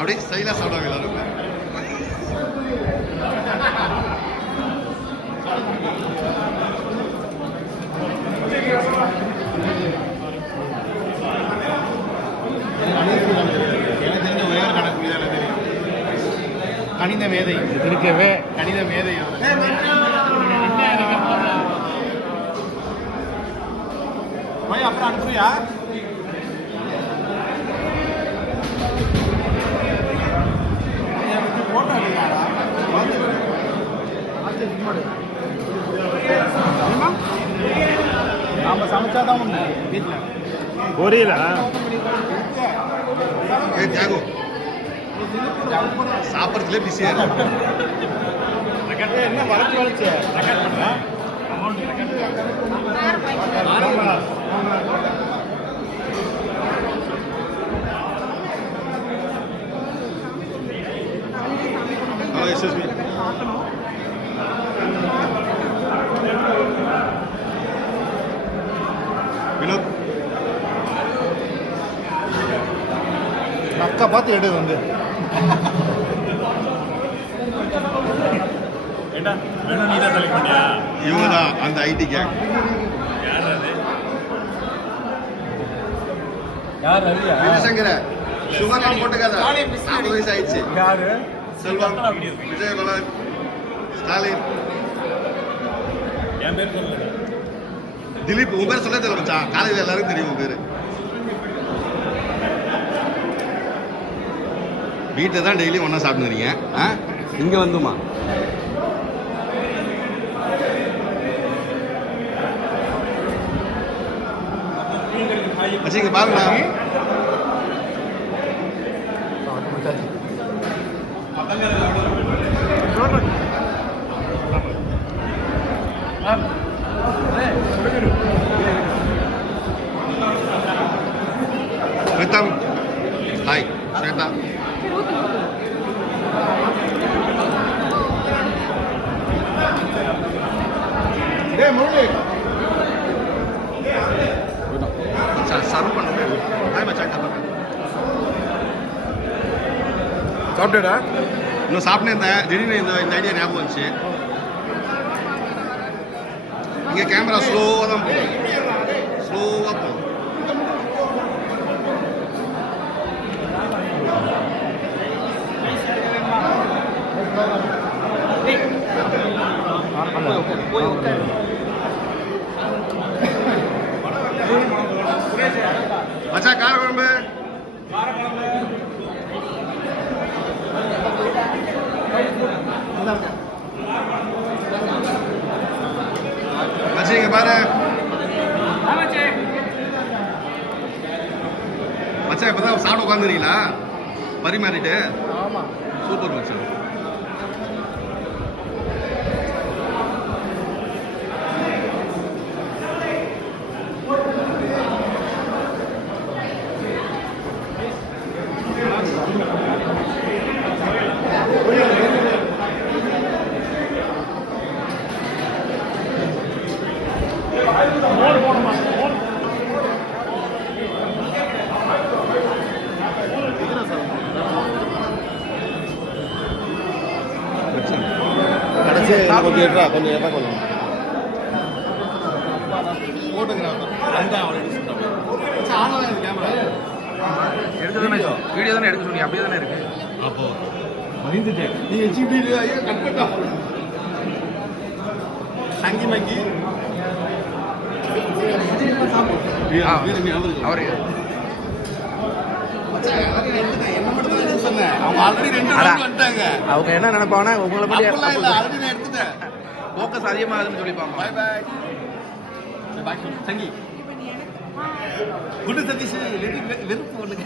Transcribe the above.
அப்படியே ஸ்டைலாக சாப்பிடுவாங்க எல்லாரும். எனக்கு தெரிஞ்ச ஒரே ஒரு கணக்கு தெரியும், கணித மேதை இருக்கவே. கணித மேதை போய் அப்புறம் அனுப்புறியா? போட்டோ எடுக்காடா நாம சமைச்சாதான் ஒண்ணு வீட்டுல புரியல. சாப்பிட்றதுல பிஸியா இருக்கு. என்ன வளர்ச்சி வளர்ச்சி excuse me. வினோத் அக்கா பார்த்து எடு வந்து இவங்க தான் அந்த ஐடி கேங். விஜயசங்கர சுகர்லாம் போட்டுக்காத, 40 வயசு ஆயிடுச்சு. செல்வம், விஜயகுமார், ஸ்டாலின், என் பேர் சொல்லுங்க. திலீப், உன் பேர் சொல்ல தெரியல மச்சான், காலேஜ் எல்லாருக்கும் தெரியும் உன் பேரு. வீட்டில் தான் டெய்லி ஒன்றா சாப்பிட்டுறீங்க, இங்கே வந்துமா? வச்சுங்க பாருங்களா. பிரதம் ஹாய் ஸ்வேதா. சர்வ் பண்ணுறேன். ஹாய் மச்சான். சாப்பிட்டேடா? இன்னும் சாப்பிட்டே இருந்தேன், திடீர்னு இந்த ஐடியா ஞாபகம் வந்துச்சு. இங்கே கேமரா ஸ்லோவாக தான் போகும், ஸ்லோவாக போகும். மச்சா கார குழம்பு. மச்சி இங்க பாரு மச்சா, இப்பதான் சாப்பிட உட்காந்துறீங்களா? பரிமாறிட்டு. சூப்பர் மச்சா. கொஞ்சம் எடுறா, கொஞ்சம் எதா கொஞ்சம் வீடியோ தானே எடுக்க சொன்னீங்க, அப்படியே தானே இருக்கு. அப்போ சங்கி மங்கி அவரு அவங்க என்ன நினைப்பாங்கன்னா உங்களை பத்தி போக்கஸ் அதிகமாகுதுன்னு சொல்லிப்பாங்க. சங்கி குண்டு சதீஷ் வெறுப்பு ஒண்ணுங்க.